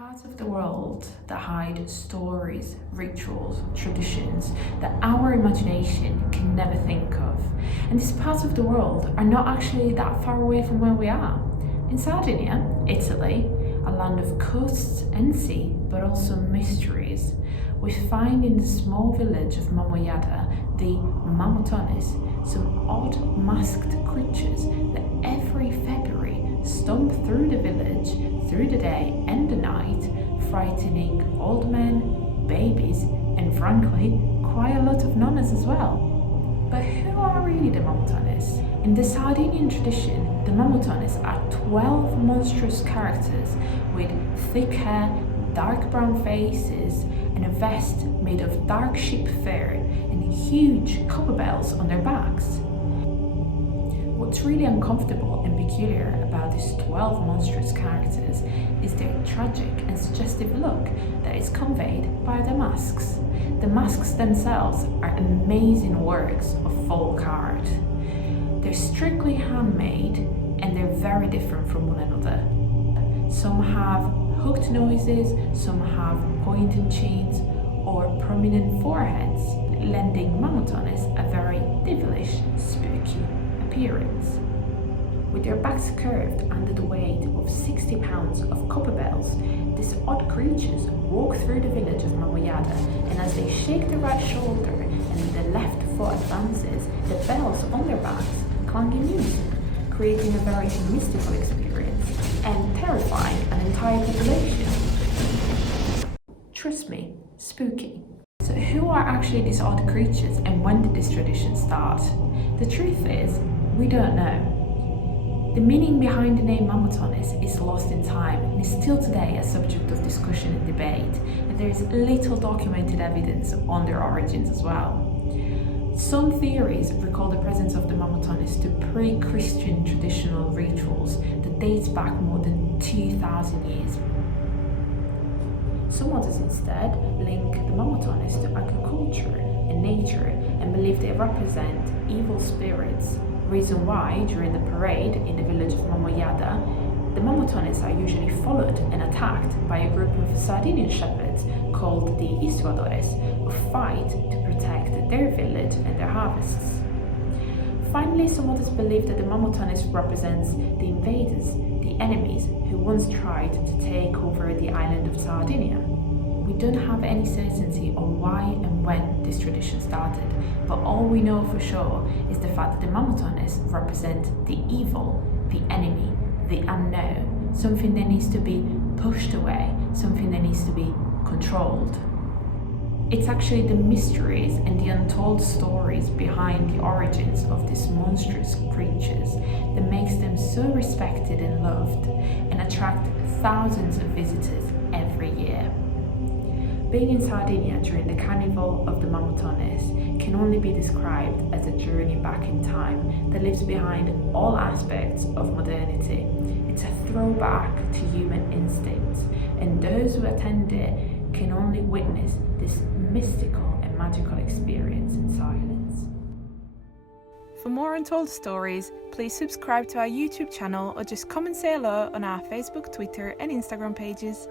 parts of the world that hide stories, rituals, traditions that our imagination can never think of. And these parts of the world are not actually that far away from where we are. In Sardinia, Italy, a land of coasts and sea, but also mysteries, we find in the small village of Mamuthones the Mamuthones, some odd masked creatures that every February stomp through the village, through the day and the night, frightening old men, babies, and frankly, quite a lot of nonnas as well. But who are really the Mamuthones? In the Sardinian tradition, the Mamuthones are 12 monstrous characters with thick hair, dark brown faces, and a vest made of dark sheep fur and huge copper bells on their backs. What's really uncomfortable and peculiar about these 12 monstrous characters is their tragic and suggestive look that is conveyed by their masks. The masks themselves are amazing works of folk art. They're strictly handmade and they're very different from one another. Some have hooked noses, some have pointed chins or prominent foreheads, lending Mamuthones a very devilish, spooky appearance. With their backs curved under the weight of 60 pounds of copper bells, these odd creatures walk through the village of Mamuthones, and as they shake the right shoulder and the left foot advances, the bells on their backs clang in unison, creating a very mystical experience and terrifying an entire population. Trust me, spooky. So who are actually these odd creatures and when did this tradition start? The truth is, we don't know. The meaning behind the name Mamuthones is lost in time and is still today a subject of discussion and debate, and there is little documented evidence on their origins as well. Some theories recall the presence of the Mamuthones to pre-Christian traditional rituals that dates back more than 2,000 years. Some others instead link the Mamuthones to agriculture and nature and believe they represent evil spirits. Reason why, during the parade in the village of Mamuthones, the Mamuthones are usually followed and attacked by a group of Sardinian shepherds called the Issuadores, who fight to protect their village and their harvests. Finally, some others believe that the Mamuthones represents the invaders, the enemies who once tried to take over the island of Sardinia. We don't have any certainty on why and when this tradition started, but all we know for sure is the fact that the Mamuthones represent the evil, the enemy, the unknown, something that needs to be pushed away, something that needs to be controlled. It's actually the mysteries and the untold stories behind the origins of these monstrous creatures that makes them so respected and loved and attract thousands of visitors every year. Being in Sardinia during the Carnival of the Mamuthones can only be described as a journey back in time that leaves behind all aspects of modernity. It's a throwback to human instincts, and those who attend it can only witness this mystical and magical experience in silence. For more Untold stories, please subscribe to our YouTube channel or just come and say hello on our Facebook, Twitter and Instagram pages.